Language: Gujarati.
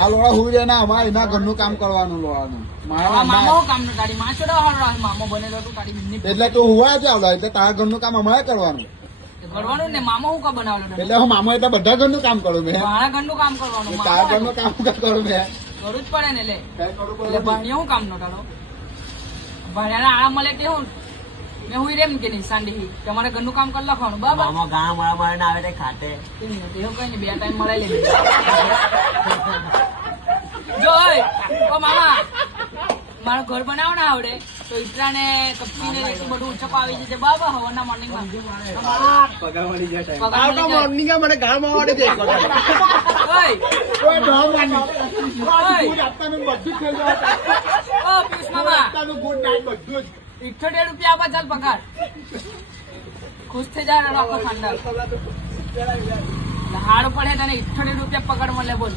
આ લોડા હુઈ રહે ના અમારે એના ઘરનું કામ કરવાનું લોડાનું મામો કામ નું તારી માં છોડો મામો બનેલો તું તારી બિન્ની એટલે તું હુવા જાવ એટલે તારા ઘરનું કામ અમારે કરવાનું કરવાનું ને મામો હું કા બનાવેલો એટલે હું મામો એટલે બધા ઘરનું કામ કરું મેં મારા ઘરનું કામ કરવાનું તારા ઘરનું કામ કરું મેં કરવું જ પડે ને એટલે ભણ્યો હું કામ નો તારો ભણ્યાના આળા મળે તે હું મેં હુઈ રેમ કે નહીં સાંડી તમારે ઘરનું કામ કરી લખવાનું બરાબર મામો ગામ મળે ને આવે તે ખાતે એવું કઈ ને 2 ટાઈમ મળાઈ લે જો ઓ મામા મારું ઘર બનાવો ને આવડે તો ઈટરા ને કપચી ને બધું ચપાવી જશે બાબા હવાના મોર્નિંગ માં પગાર મળી જાય મોર્નિંગ મને ગામ આવડે છે બધું પિયુષ મામા ગુડ નાઇટ બધું જ 78 રૂપિયા આપા ચાલ પગાર ખુશ થઈ જાય આખો ઠંડા હાડ પડે તને 78 રૂપિયા પગાર મળે બોલ